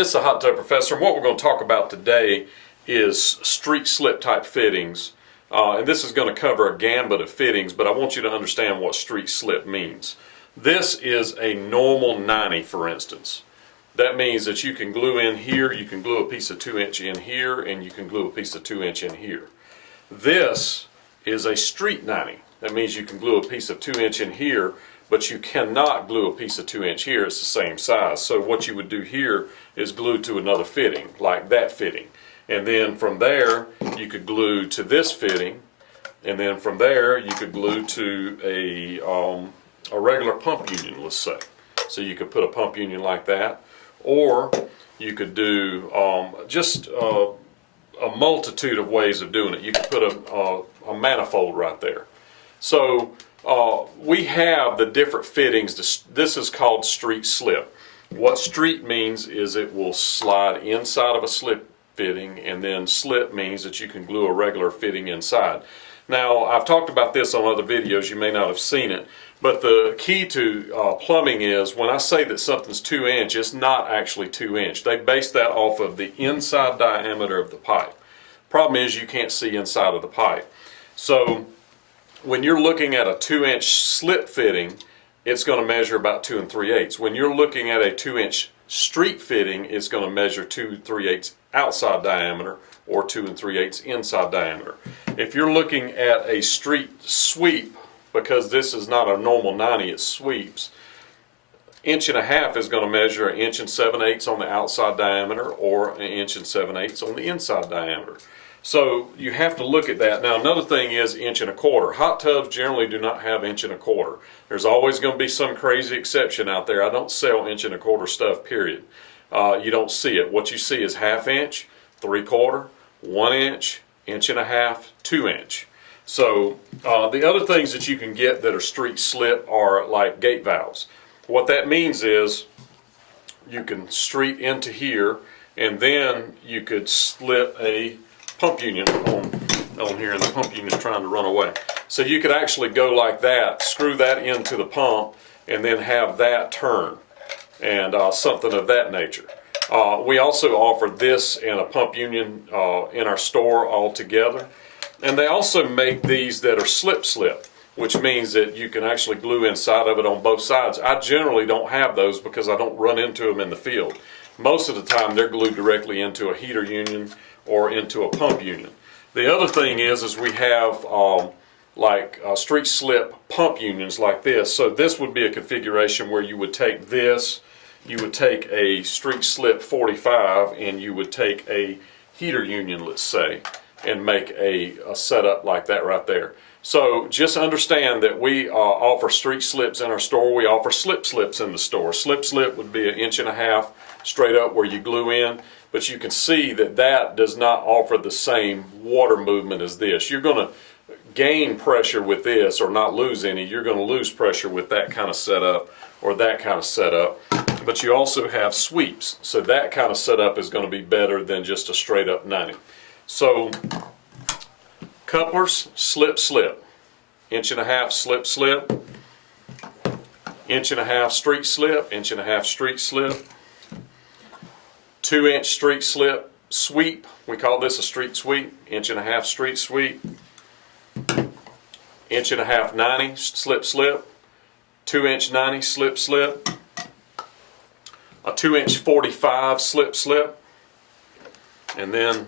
this is the Hot Tub Professor, and what we're going to talk about today is street slip type fittings. And this is going to cover a gambit of fittings, but I want you to understand what street slip means. This is a normal 90, for instance. That means that you can glue in here, you can glue a piece of 2-inch in here, and you can glue a piece of 2-inch in here. This is a street 90. That means you can glue a piece of 2-inch in here, but you cannot glue a piece of 2-inch here. It's the same size. So what you would do here is glue to another fitting, like that fitting. And then from there, you could glue to this fitting. And then from there, you could glue to a regular pump union, let's say. So you could put a pump union like that. Or you could do just a multitude of ways of doing it. You could put a manifold right there. So we have the different fittings. This is called street slip. What street means is it will slide inside of a slip fitting, and then slip means that you can glue a regular fitting inside. Now, I've talked about this on other videos. You may not have seen it, but the key to plumbing is when I say that something's 2-inch, it's not actually 2-inch. They base that off of the inside diameter of the pipe. Problem is you can't see inside of the pipe. So when you're looking at a 2-inch slip fitting, it's going to measure about 2 3/8. When you're looking at a 2-inch street fitting, it's going to measure 2 3/8 outside diameter or 2 3/8 inside diameter. If you're looking at a street sweep, because this is not a normal 90, it sweeps, 1.5 inches is going to measure 1 7/8 inches on the outside diameter or 1 7/8 inches on the inside diameter. So you have to look at that. Now another thing is 1.25 inches. Hot tubs generally do not have 1.25 inches. There's always going to be some crazy exception out there. I don't sell 1.25 inch stuff, period. You don't see it. What you see is 1/2 inch, 3/4, 1 inch, 1.5 inches, 2 inch. So the other things that you can get that are street slip are like gate valves. What that means is you can street into here, and then you could slip a pump union on here, and the pump union is trying to run away. So you could actually go like that, screw that into the pump, and then have that turn, and something of that nature. We also offer this and a pump union in our store all together. And they also make these that are slip, which means that you can actually glue inside of it on both sides. I generally don't have those because I don't run into them in the field. Most of the time they're glued directly into a heater union or into a pump union. The other thing is we have street slip pump unions like this. So this would be a configuration where you would take this, you would take a street slip 45, and you would take a heater union, let's say, and make a setup like that right there. So just understand that we offer street slips in our store. We offer slip slips in the store. Slip would be 1.5 inches straight up where you glue in, but you can see that that does not offer the same water movement as this. You're going to gain pressure with this or not lose any. You're going to lose pressure with that kind of setup or that kind of setup. But you also have sweeps, so that kind of setup is going to be better than just a straight up 90. So couplers, slip, 1.5 inch slip, 1.5 inch street slip, 1.5 inch street slip, 2-inch street slip sweep. We call this a street sweep, 1.5 inch street sweep, 1.5 inch 90 slip, 2-inch 90 slip, a 2-inch 45 slip, and then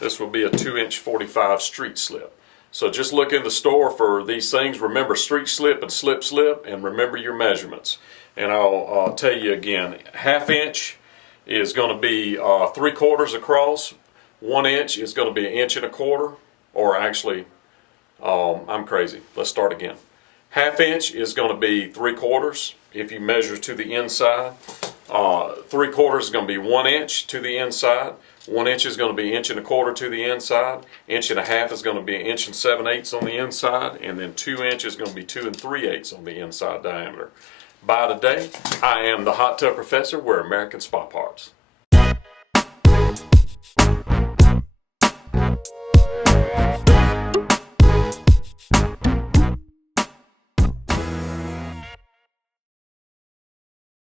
this will be a 2-inch 45 street slip. So just look in the store for these things. Remember street slip and slip, and remember your measurements. And I'll tell you again, 1/2 inch is going to be 3/4 across. 1 inch is going to be 1.25 inches, or actually, I'm crazy. Let's start again. 1/2 inch is going to be 3/4 if you measure to the inside. 3/4 is going to be 1 inch to the inside. 1 inch is going to be 1.25 inches to the inside. 1.5 inches is going to be 1 7/8 inches on the inside, and then 2 inches is going to be 2 3/8 inches on the inside diameter. Buy today. I am the Hot Tub Professor. We're American Spa Parts.